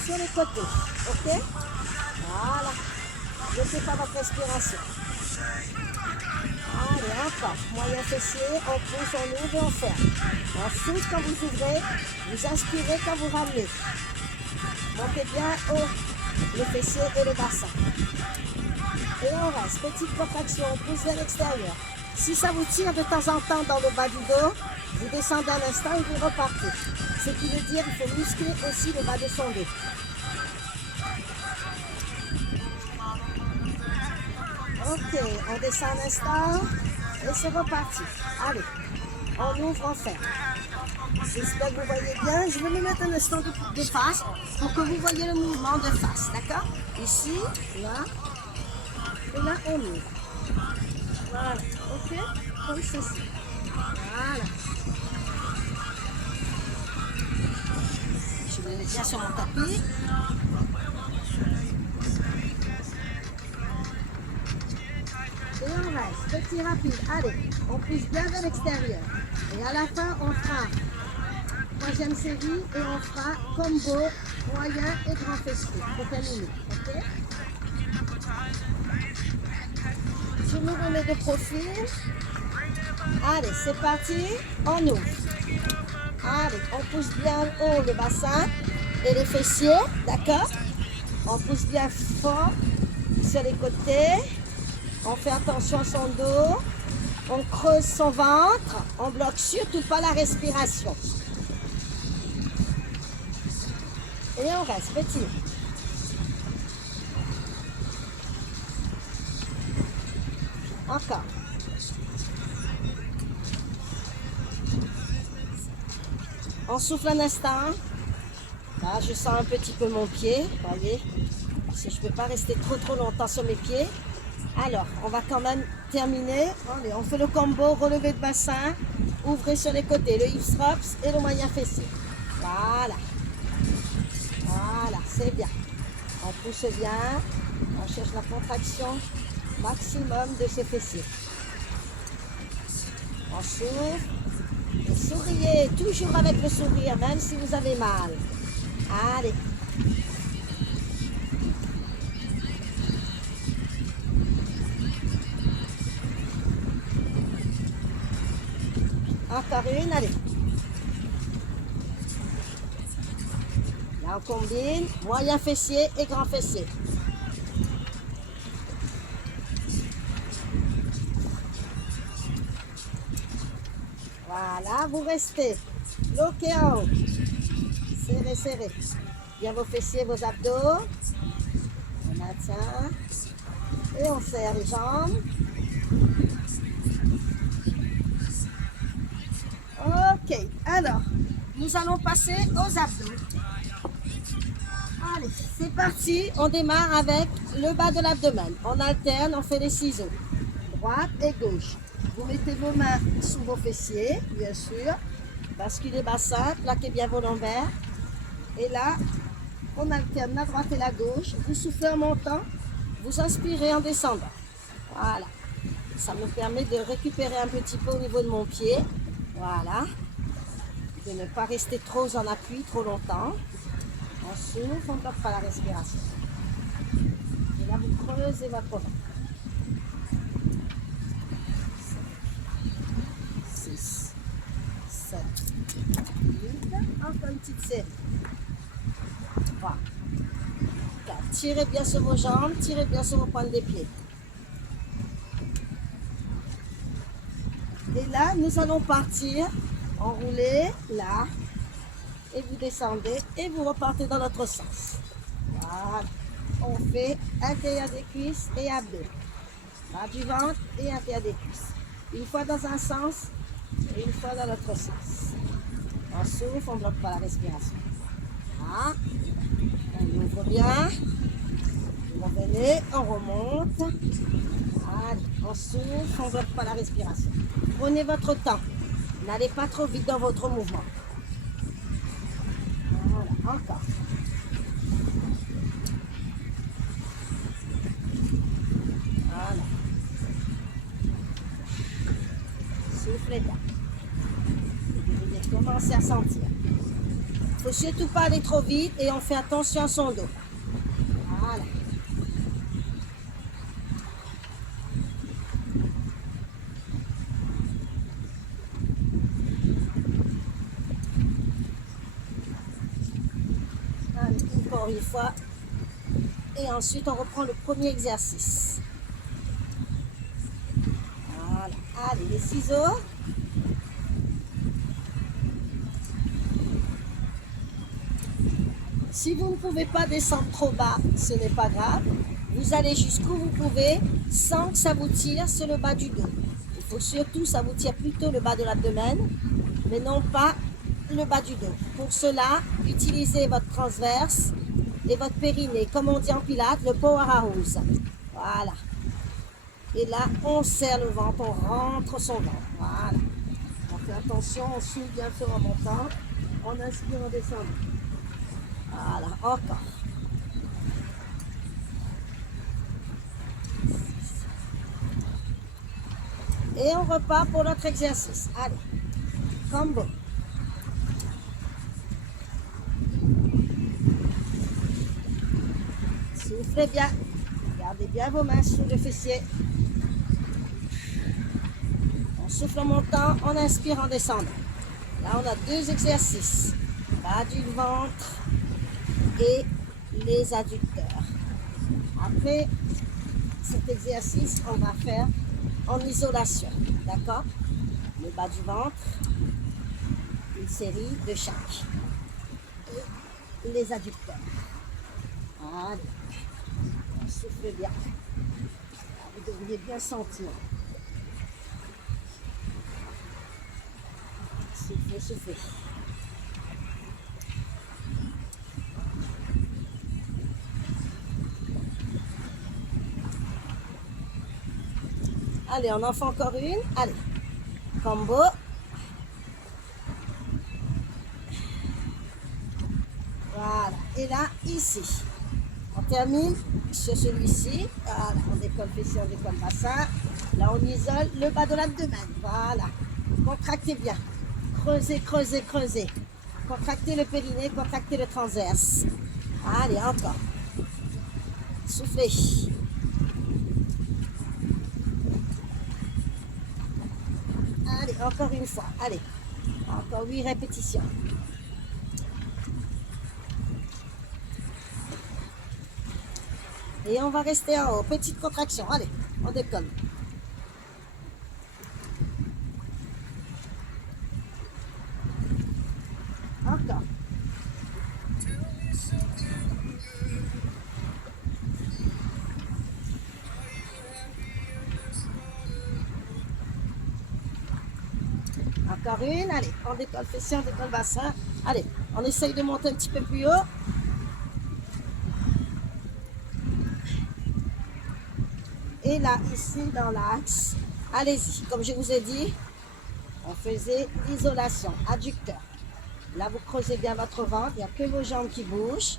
sur les côtés. Ok? Voilà. Bloquez pas votre respiration. Allez, encore. Moyen fessier, on pousse, on ouvre et on ferme. On souffle quand vous ouvrez, vous inspirez quand vous ramenez. Montez bien haut les fessiers et le bassin. Et on reste. Petite contraction, on pousse vers l'extérieur. Si ça vous tire de temps en temps dans le bas du dos, vous descendez un instant et vous repartez. Ce qui veut dire qu'il faut muscler aussi le bas de son dos. Ok, on descend un instant et c'est reparti. Allez, on ouvre, on ferme. J'espère que vous voyez bien. Je vais me mettre un instant de face pour que vous voyez le mouvement de face, d'accord? Ici, là, et là on ouvre. Voilà, ok? Comme ceci. Voilà. Je vais le mettre bien sur mon tapis. Et on reste, petit rapide, allez, on pousse bien vers l'extérieur. Et à la fin, on fera troisième série et on fera combo, moyen et grand fessier pour terminer, ok? Je me remets de profil. Allez, c'est parti, on ouvre. Allez, on pousse bien haut le bassin et les fessiers, d'accord? On pousse bien fort sur les côtés. On fait attention à son dos. On creuse son ventre. On bloque surtout pas la respiration. Et on reste petit. Encore. On souffle un instant. Là, je sens un petit peu mon pied. Voyez, parce que je ne peux pas rester trop longtemps sur mes pieds. Alors, on va quand même terminer. Allez, on fait le combo relevé de bassin. Ouvrez sur les côtés le hip thrusts et le moyen fessier. Voilà. Voilà, c'est bien. On pousse bien. On cherche la contraction maximum de ses fessiers. On souffle. Et souriez, toujours avec le sourire, même si vous avez mal. Allez. Encore une, allez. Là, on combine moyen fessier et grand fessier. Voilà, vous restez bloqué en haut. Serrez, serrez. Bien vos fessiers, vos abdos. On maintient. Et on serre les jambes. Ok, alors, nous allons passer aux abdos. Allez, c'est parti. On démarre avec le bas de l'abdomen. On alterne, on fait les ciseaux. Droite et gauche. Vous mettez vos mains sous vos fessiers, bien sûr. Basculez bassin, plaquez bien vos lombaires. Et là, on alterne la droite et la gauche. Vous soufflez en montant, vous inspirez en descendant. Voilà. Ça me permet de récupérer un petit peu au niveau de mon pied. Voilà. De ne pas rester trop en appui trop longtemps. On souffle, on ne bloque pas la respiration. Et là, vous creusez votre ventre. 6, 7, 8. Encore une petite série. 3, 4. Tirez bien sur vos jambes, tirez bien sur vos pointes des pieds. Et là, nous allons partir, enrouler là, et vous descendez, et vous repartez dans l'autre sens. Voilà. On fait intérieur des cuisses et abdos. Bas du ventre et intérieur des cuisses. Une fois dans un sens, et une fois dans l'autre sens. On souffle, on ne bloque pas la respiration. Voilà. On ouvre bien. Vous revenez, on remonte. Allez, on souffle, on ne bloque pas la respiration. Prenez votre temps. N'allez pas trop vite dans votre mouvement. Voilà, encore. Voilà. Soufflez bien. Vous allez commencer à sentir. Il ne faut surtout pas aller trop vite et on fait attention à son dos. Voilà. Allez, encore une fois. Et ensuite, on reprend le premier exercice. Voilà. Allez, les ciseaux. Si vous ne pouvez pas descendre trop bas, ce n'est pas grave. Vous allez jusqu'où vous pouvez sans que ça vous tire sur le bas du dos. Il faut surtout, ça vous tire plutôt le bas de l'abdomen, mais non pas le bas du dos. Pour cela, utilisez votre transverse et votre périnée. Comme on dit en pilates, le powerhouse. Voilà. Et là, on serre le ventre, on rentre son ventre. Voilà. On fait attention, on souffle bien sûr en montant. On inspire en descendant. Voilà, encore. Et on repart pour notre exercice. Allez, combo. Soufflez bien. Gardez bien vos mains sous le fessier. On souffle en montant, on inspire en descendant. Là, on a deux exercices. Bas du ventre et les adducteurs. Après, cet exercice, on va faire en isolation. D'accord? Le bas du ventre, une série de chaque. Et les adducteurs. Allez, soufflez bien. Vous devriez bien sentir. Soufflez, soufflez. Allez, on en fait encore une. Allez, combo. Voilà. Et là, ici. On termine sur celui-ci. Voilà, on décolle fessier, on décolle bassin. Là, on isole le bas de l'abdomen. Voilà. Contractez bien. Creusez, creusez, creusez. Contractez le périnée, contractez le transverse. Allez, encore. Soufflez. Allez, encore une fois. Allez. Encore 8 répétitions. Et on va rester en haut. Petite contraction. Allez, on décolle. Encore. Encore une. Allez, on décolle fessier, on décolle bassin. Allez, on essaye de monter un petit peu plus haut. Et là, ici, dans l'axe, allez-y. Comme je vous ai dit, on faisait l'isolation, adducteur. Là, vous creusez bien votre ventre. Il n'y a que vos jambes qui bougent.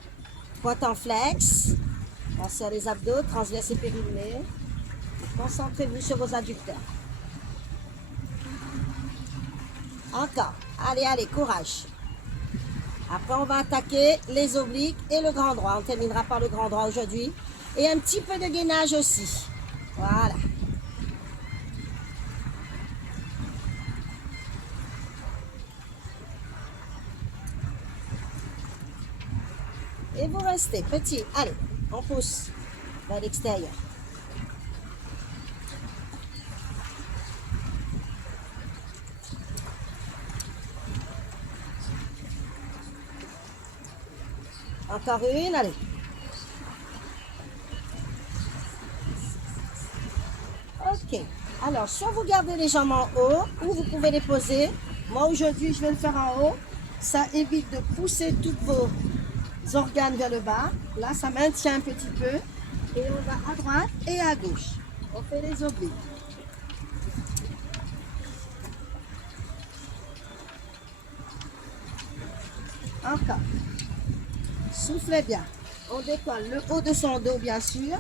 Pointe en flex. On serre les abdos, transverse et périnée. Concentrez-vous sur vos adducteurs. Encore. Allez, allez, courage. Après, on va attaquer les obliques et le grand droit. On terminera par le grand droit aujourd'hui. Et un petit peu de gainage aussi. Voilà. Et vous restez petit. Allez, on pousse vers l'extérieur. Encore une, allez. Ok. Alors, soit vous gardez les jambes en haut, ou vous pouvez les poser. Moi, aujourd'hui, je vais le faire en haut. Ça évite de pousser tous vos organes vers le bas. Là, ça maintient un petit peu. Et on va à droite et à gauche. On fait les obliques. Encore. Soufflez bien. On décolle le haut de son dos, bien sûr.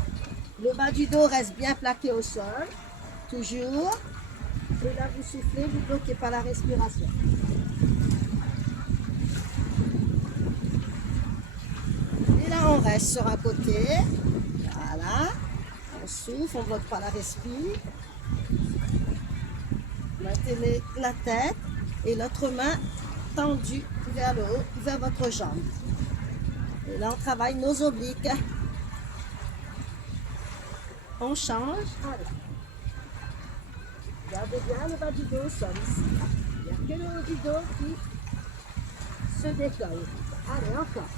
Le bas du dos reste bien plaqué au sol. Toujours. Et là, vous soufflez, vous ne bloquez pas la respiration. Et là, on reste sur un côté. Voilà. On souffle, on ne bloque pas la respire. Maintenez la tête et l'autre main tendue vers le haut, vers votre jambe. Et là, on travaille nos obliques. On change. Allez. Gardez bien le bas du dos au sol ici. Il n'y a que le haut du dos qui se décolle. Allez, encore.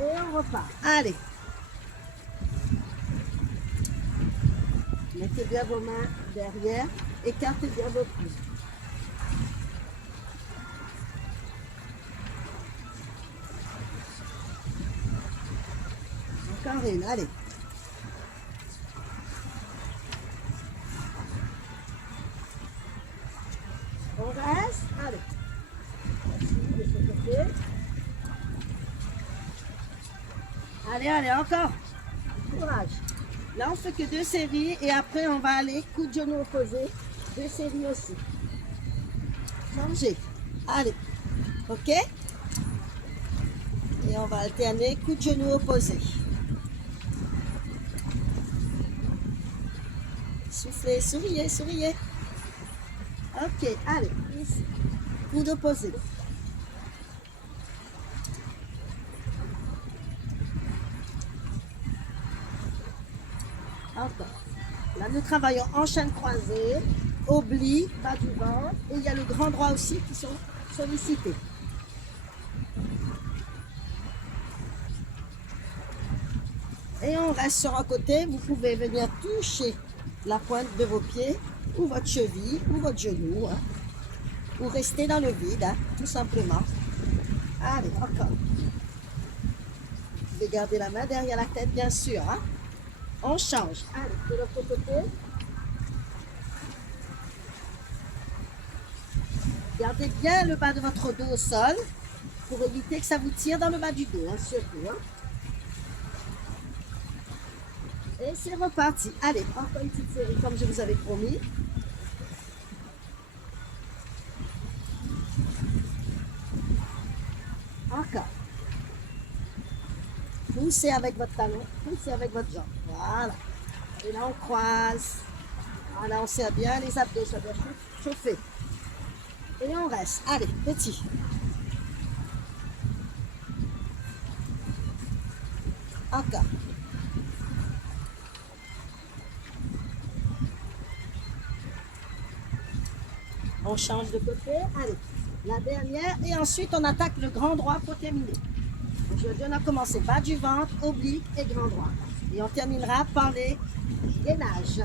Et on repart. Allez. Mettez bien vos mains derrière. Écartez bien vos pieds. Encore une, allez. On reste, allez. Merci de ce côté. Allez, allez, encore. Courage. Là, on fait que 2 séries et après, on va aller coup de genou opposé. 2 séries aussi. Changez. Allez. OK? Et on va alterner coup de genou opposé. Soufflez, souriez, souriez. OK, allez. Ici. Coude opposé. Encore. Là, nous travaillons en chaîne croisée, oblique, bas du ventre. Et il y a le grand droit aussi qui sont sollicités. Et on reste sur un côté. Vous pouvez venir toucher la pointe de vos pieds, ou votre cheville, ou votre genou. Hein, ou rester dans le vide, hein, tout simplement. Allez, encore. Vous pouvez garder la main derrière la tête, bien sûr. Hein. On change. Allez, de l'autre côté. Gardez bien le bas de votre dos au sol pour éviter que ça vous tire dans le bas du dos, hein, surtout. Hein. Et c'est reparti. Allez, encore une petite série comme je vous avais promis. Encore. Poussez avec votre talon, poussez avec votre jambe. Voilà. Et là, on croise. Voilà, on serre bien les abdos, ça doit chauffer. Et on reste. Allez, petit. Encore. On change de côté. Allez, la dernière. Et ensuite, on attaque le grand droit pour terminer. Aujourd'hui, on a commencé bas du ventre, oblique et grand droit. Et on terminera par les gainages.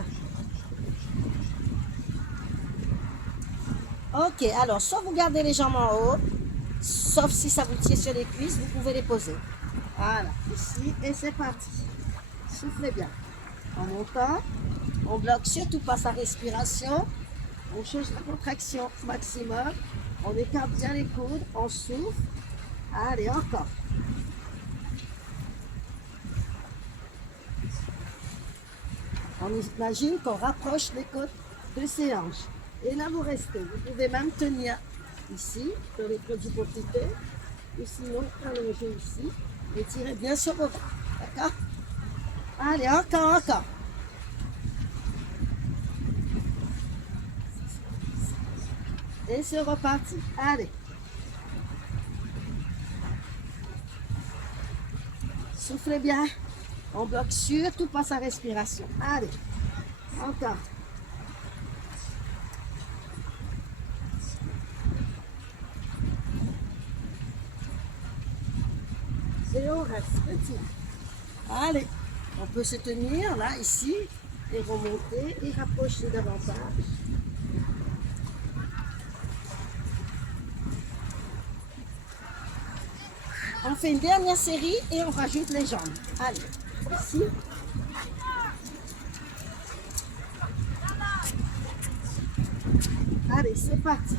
Ok, alors, soit vous gardez les jambes en haut, sauf si ça vous tient sur les cuisses, vous pouvez les poser. Voilà, ici, et c'est parti. Soufflez bien. En montant, on bloque surtout pas sa respiration. On change la contraction maximum. On écarte bien les coudes, on souffle. Allez, encore. On imagine qu'on rapproche les côtes de ses hanches. Et là, vous restez. Vous pouvez même tenir ici, sur les côtes du poplité, ou sinon allonger ici, et tirez bien sur vos bras. D'accord? Allez, encore, encore. Et c'est reparti. Allez. Soufflez bien. On bloque surtout pas sa respiration. Allez. Encore. Et on reste petit. Allez. On peut se tenir là, ici, et remonter et rapprocher davantage. On fait une dernière série et on rajoute les jambes. Allez, ici. Allez, c'est parti.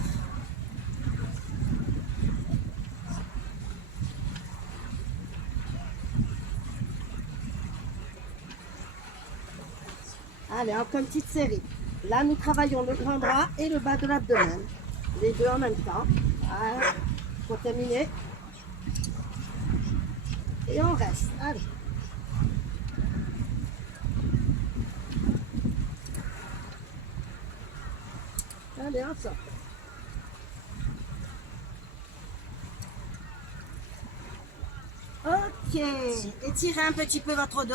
Allez, encore une petite série. Là, nous travaillons le grand droit et le bas de l'abdomen. Les deux en même temps. Voilà. Pour terminer. Et on reste. Allez. Allez, on sort. Ok. Étirez un petit peu votre dos.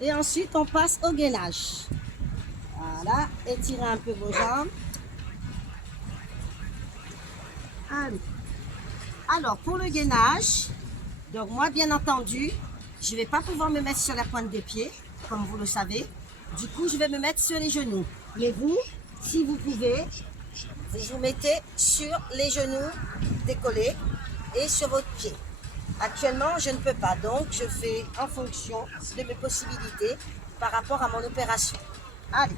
Et ensuite, on passe au gainage. Voilà. Étirez un peu vos jambes. Allez. Alors, pour le gainage, donc moi, bien entendu, je ne vais pas pouvoir me mettre sur la pointe des pieds, comme vous le savez. Du coup, je vais me mettre sur les genoux. Mais vous, si vous pouvez, vous vous mettez sur les genoux décollés et sur votre pied. Actuellement, je ne peux pas, donc je fais en fonction de mes possibilités par rapport à mon opération. Allez,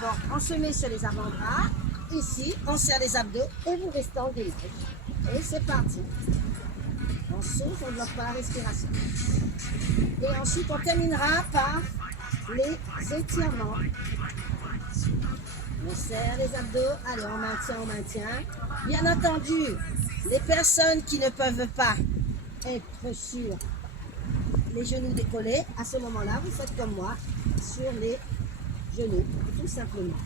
donc on se met sur les avant-bras. Ici, on serre les abdos et vous restez en gainage. Et c'est parti. On souffle, on ne bloque pas la respiration. Et ensuite, on terminera par les étirements. On serre les abdos. Allez, on maintient, on maintient. Bien entendu, les personnes qui ne peuvent pas être sur les genoux décollés, à ce moment-là, vous faites comme moi, sur les genoux, tout simplement.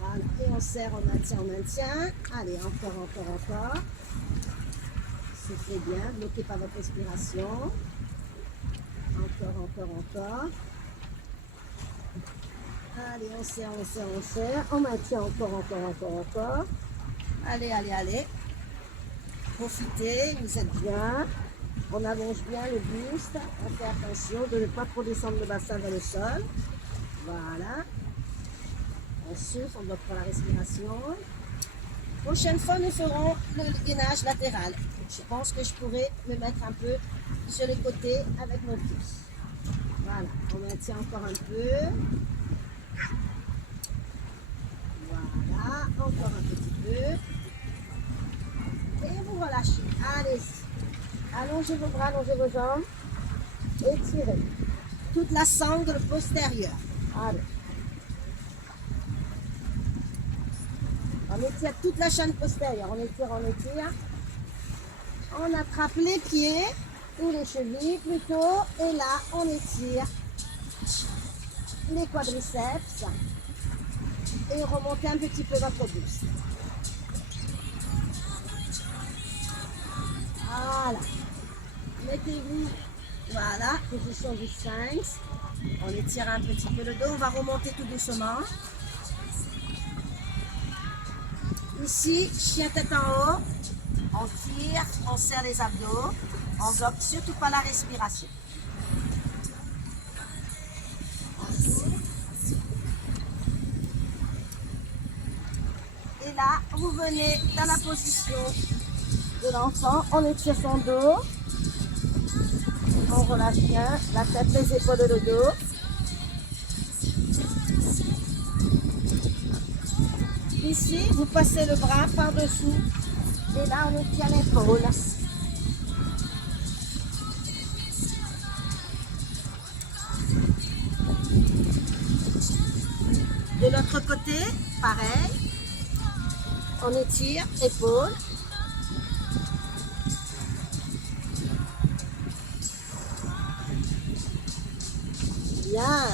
Voilà, et on serre, on maintient, on maintient. Allez, encore, encore, encore. Soufflez bien, bloquez pas votre respiration. Encore, encore, encore. Allez, on serre, on serre, on serre. On maintient encore. Allez, allez, allez. Profitez, vous êtes bien. On allonge bien le buste. On fait attention de ne pas trop descendre le bassin vers le sol. Voilà. On souffle, on bloque pas la respiration. Prochaine fois, nous ferons le gainage latéral. Je pense que je pourrais me mettre un peu sur les côtés avec mon pied. Voilà, on maintient encore un peu. Voilà, encore un petit peu. Et vous relâchez. Allez-y. Allongez vos bras, allongez vos jambes. Étirez. Toute la sangle postérieure. Allez. On étire toute la chaîne postérieure. On étire, on étire. On attrape les pieds ou les chevilles plutôt. Et là, on étire les quadriceps. Et remontez un petit peu votre buste. Voilà. Mettez-vous, voilà, position du sphinx. On étire un petit peu le dos. On va remonter tout doucement. Ici, chien tête en haut. On tire, on serre les abdos. On ne bloque surtout pas la respiration. Et là, vous venez dans la position de l'enfant. On étire son dos. On relâche bien la tête, les épaules et le dos. Ici, vous passez le bras par-dessous. Et là, on étire l'épaule. De l'autre côté, pareil. On étire, épaule. Bien.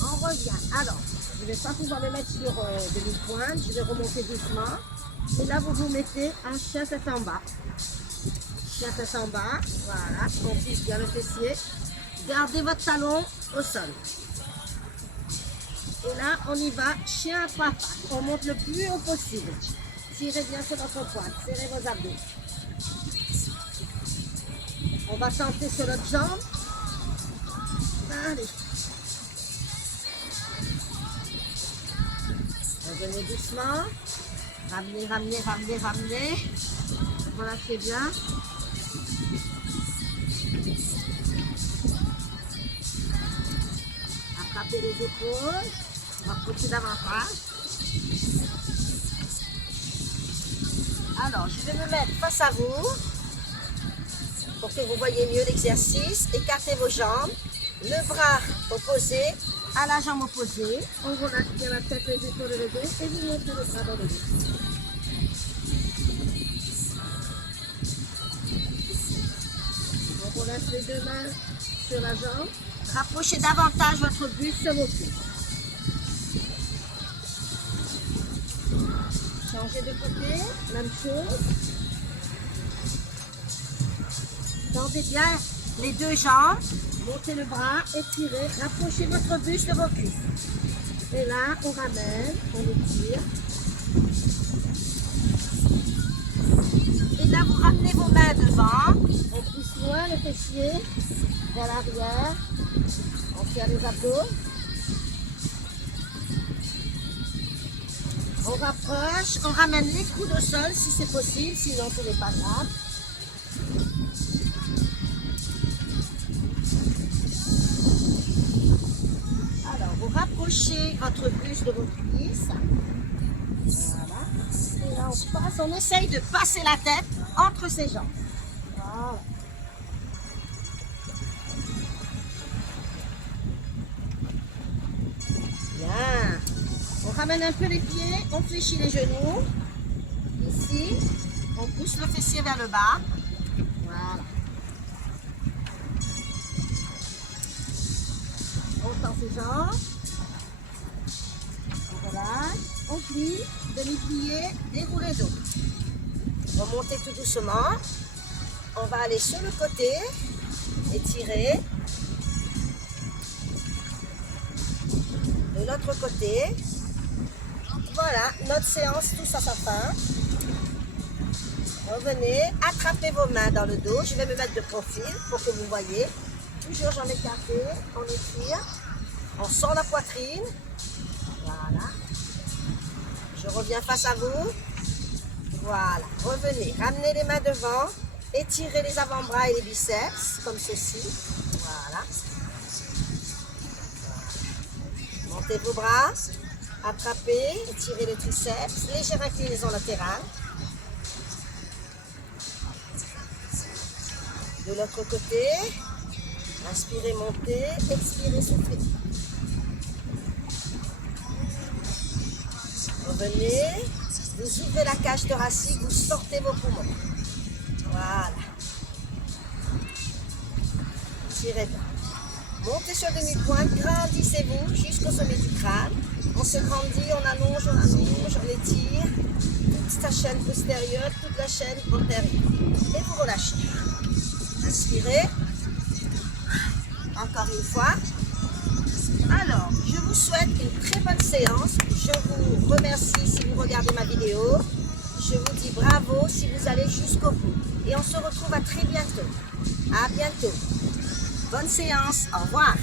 On revient. Alors, je ne vais pas pouvoir me mettre sur demi-pointe. Je vais remonter doucement. Et là, vous vous mettez en chien tête en bas. Chien tête en bas. Voilà. On fiche bien le fessier. Gardez votre talon au sol. Et là, on y va, chien à trois pattes. On monte le plus haut possible. Tirez bien sur votre pointe. Serrez vos abdos. On va tenter sur l'autre jambe. Allez. Revenez doucement. Ramenez, ramenez, ramenez, ramenez. Relâchez bien. Attrapez les épaules. Rapprochez davantage. Alors, je vais me mettre face à vous pour que vous voyez mieux l'exercice. Écartez vos jambes. Le bras opposé à la jambe opposée. On relâche bien la tête, les épaules et le dos. Et vous mettez le bras dans le dos. On relâche les deux mains sur la jambe. Rapprochez davantage votre buste sur vos cuisses. Changez de côté, même chose. Tendez bien les deux jambes, montez le bras, étirez, rapprochez votre buste de vos cuisses. Et là, on ramène, on étire. Et là, vous ramenez vos mains devant. On pousse loin le fessier vers l'arrière. On serre les abdos. On rapproche, on ramène les coudes au sol si c'est possible, sinon ce n'est pas grave. Alors, vous rapprochez votre buste de votre cuisse. Voilà. Et là, on passe, on essaye de passer la tête entre ses jambes. Voilà. Bien. On ramène un peu les pieds, on fléchit les genoux. Ici, on pousse le fessier vers le bas. Voilà. On tend ses jambes. On relâche. On plie, demi-plié, déroulé dos. Remontez tout doucement. On va aller sur le côté. Étirer. De l'autre côté. Voilà, notre séance touche à sa fin. Revenez, attrapez vos mains dans le dos. Je vais me mettre de profil pour que vous voyez. Toujours jambes écartées, on étire. On sort la poitrine. Voilà. Je reviens face à vous. Voilà. Revenez, ramenez les mains devant. Étirez les avant-bras et les biceps, comme ceci. Voilà. Montez vos bras. Attrapez, étirez les triceps. Légère inclinaison latérale. De l'autre côté. Inspirez, montez. Expirez, soufflez. Revenez. Vous ouvrez la cage thoracique. Vous sortez vos poumons. Voilà. Tirez bien. Montez sur demi-pointe. Grandissez-vous jusqu'au sommet du crâne. On se grandit, on allonge, on étire. Toute la chaîne postérieure, toute la chaîne antérieure. Et vous relâchez. Inspirez. Encore une fois. Alors, je vous souhaite une très bonne séance. Je vous remercie si vous regardez ma vidéo. Je vous dis bravo si vous allez jusqu'au bout. Et on se retrouve à très bientôt. À bientôt. Bonne séance. Au revoir.